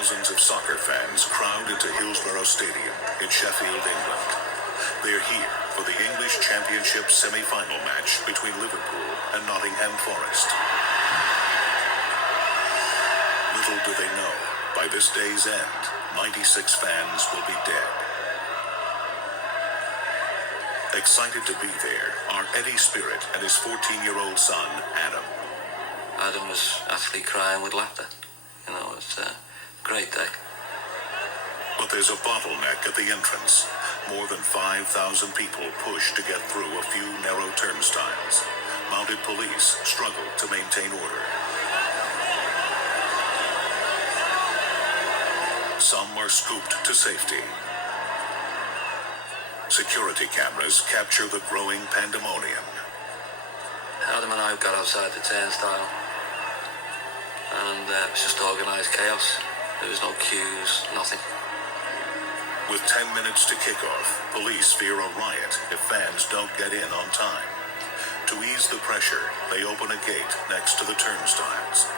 Thousands of soccer fans crowd into Hillsborough Stadium in Sheffield, England. They're here for the English Championship semi-final match between Liverpool and Nottingham Forest. Little do they know, by this day's end, 96 fans will be dead. Excited to be there are Eddie Spirit and his 14-year-old son, Adam. Adam was actually crying with laughter. You know, it's a great day. But there's a bottleneck at the entrance. More than 5,000 people push to get through a few narrow turnstiles. Mounted police struggle to maintain order. Some are scooped to safety. Security cameras capture the growing pandemonium. Adam and I got outside the turnstile, and it was just organised chaos. There was no queues, nothing. With 10 minutes to kick off, police fear a riot if fans don't get in on time. To ease the pressure, they open a gate next to the turnstiles.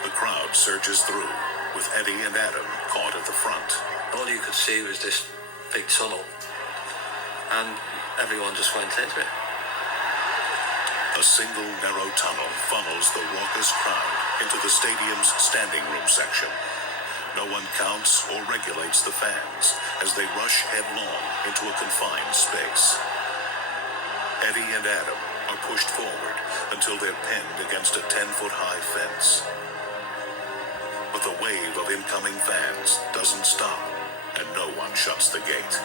The crowd surges through, with Eddie and Adam caught at the front. All you could see was this big tunnel, and everyone just went into it. A single narrow tunnel funnels the raucous crowd into the stadium's standing room section. No one counts or regulates the fans as they rush headlong into a confined space. Eddie and Adam are pushed forward until they're pinned against a 10-foot-high fence. But the wave of incoming fans doesn't stop, and no one shuts the gate.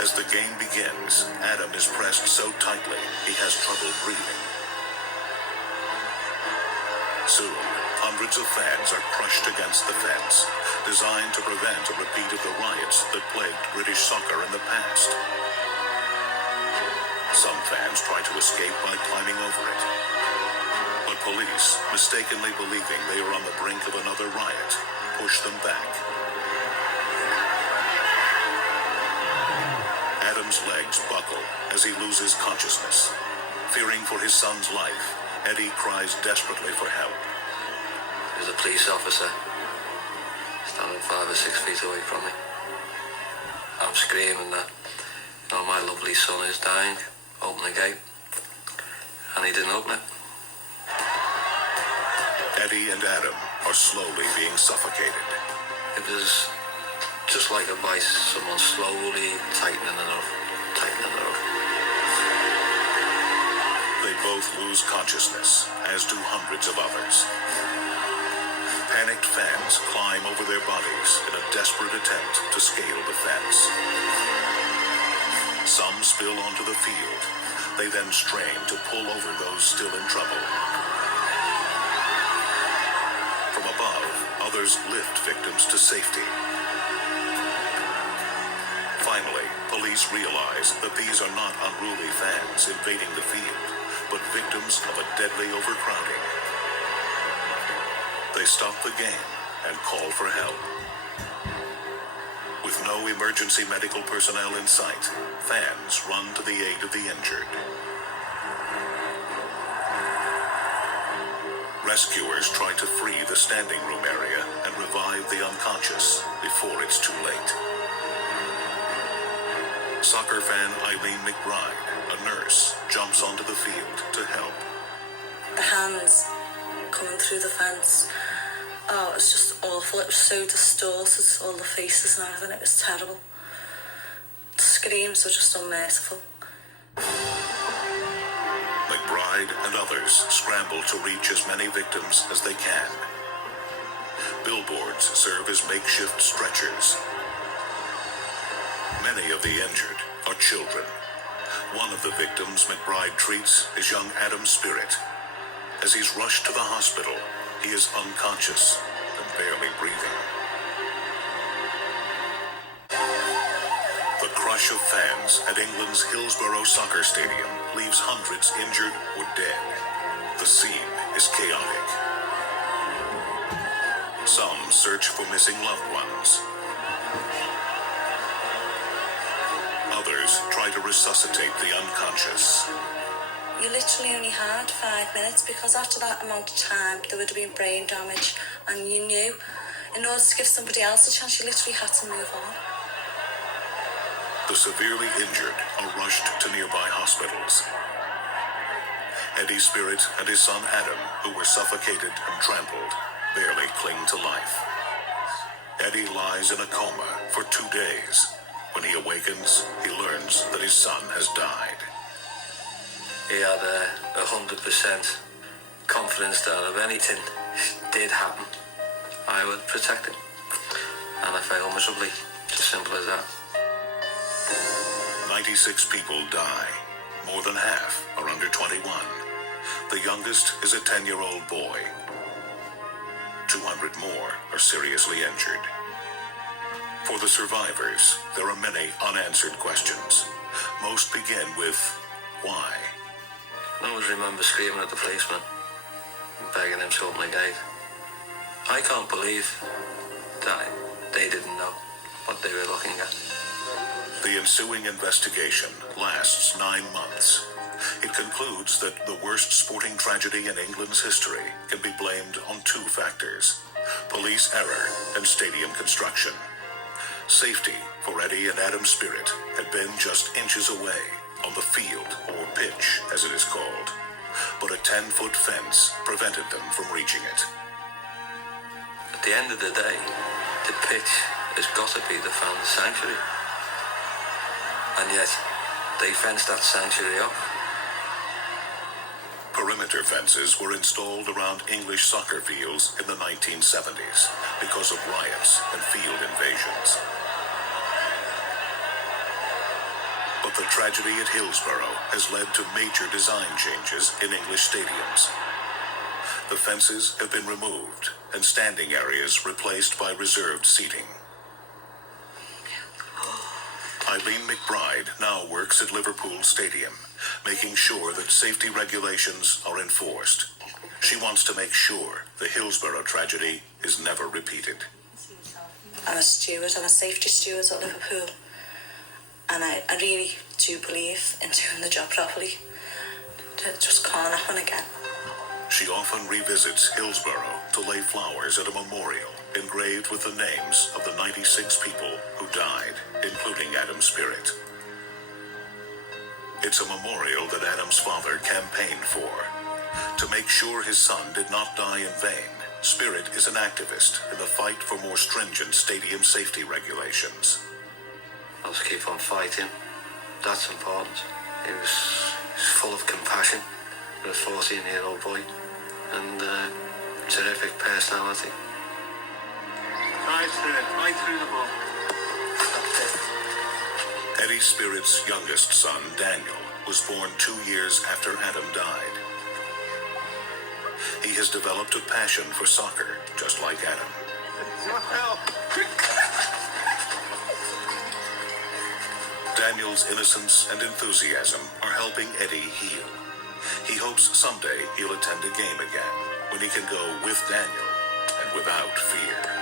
As the game begins, Adam is pressed so tightly he has trouble breathing. Soon, hundreds of fans are crushed against the fence, designed to prevent a repeat of the riots that plagued British soccer in the past. Some fans try to escape by climbing over it. But police, mistakenly believing they are on the brink of another riot, push them back. Adam's legs buckle as he loses consciousness. Fearing for his son's life, Eddie cries desperately for help. There's a police officer standing 5 or 6 feet away from me. I'm screaming that, you know, my lovely son is dying. Open the gate. And he didn't open it. Eddie and Adam are slowly being suffocated. It was just like a vice, someone slowly tightening it up. They both lose consciousness, as do hundreds of others. Panicked fans climb over their bodies in a desperate attempt to scale the fence. Some spill onto the field. They then strain to pull over those still in trouble. From above, others lift victims to safety. Finally, police realize that these are not unruly fans invading the field, but victims of a deadly overcrowding. They stop the game and call for help. With no emergency medical personnel in sight, fans run to the aid of the injured. Rescuers try to free the standing room area and revive the unconscious before it's too late. Soccer fan Eileen McBride, a nurse, jumps onto the field to help. The hands coming through the fence, oh, it was just awful. It was so distorted, all the faces and everything. It was terrible. The screams were just unmerciful. McBride and others scramble to reach as many victims as they can. Billboards serve as makeshift stretchers. Many of the injured are children. One of the victims McBride treats is young Adam Spirit. As he's rushed to the hospital, he is unconscious and barely breathing. The crush of fans at England's Hillsborough Soccer Stadium leaves hundreds injured or dead. The scene is chaotic. Some search for missing loved ones. Others try to resuscitate the unconscious. you literally only had 5 minutes, because after that amount of time there would have been brain damage, and you knew in order to give somebody else a chance you literally had to move on. The severely injured are rushed to nearby hospitals. Eddie Spirit and his son Adam, who were suffocated and trampled, barely cling to life. Eddie lies in a coma for 2 days. When he awakens, he learns that his son has died. He had 100% confidence that if anything did happen, I would protect him. And I failed miserably. It's as simple as that. 96 people die. More than half are under 21. The youngest is a 10-year-old boy. 200 more are seriously injured. For the survivors, there are many unanswered questions. Most begin with, why? I always remember screaming at the policeman, begging him to open the gate. I can't believe that they didn't know what they were looking at. The ensuing investigation lasts 9 months. It concludes that the worst sporting tragedy in England's history can be blamed on 2 factors: police error and stadium construction. Safety for Eddie and Adam Spirit had been just inches away on the field, or pitch as it is called, but a 10-foot fence prevented them from reaching it. At the end of the day, the pitch has got to be the fans' sanctuary. And yet, they fenced that sanctuary off. Perimeter fences were installed around English soccer fields in the 1970s because of riots and field invasions. But the tragedy at Hillsborough has led to major design changes in English stadiums. The fences have been removed and standing areas replaced by reserved seating. Eileen McBride now works at Liverpool Stadium, making sure that safety regulations are enforced. She wants to make sure the Hillsborough tragedy is never repeated. I'm a steward, I'm a safety steward at Liverpool, and I really do believe in doing the job properly. It just can't happen again. She often revisits Hillsborough to lay flowers at a memorial engraved with the names of the 96 people who died, including Adam Spirit. It's a memorial that Adam's father campaigned for. To make sure his son did not die in vain, Spirit is an activist in the fight for more stringent stadium safety regulations. I'll just keep on fighting. That's important. He was full of compassion for a 14-year-old boy, and terrific personality. Right through the ball. Eddie Spirit's youngest son, Daniel, was born 2 years after Adam died. He has developed a passion for soccer, just like Adam. Daniel's innocence and enthusiasm are helping Eddie heal. He hopes someday he'll attend a game again, when he can go with Daniel and without fear.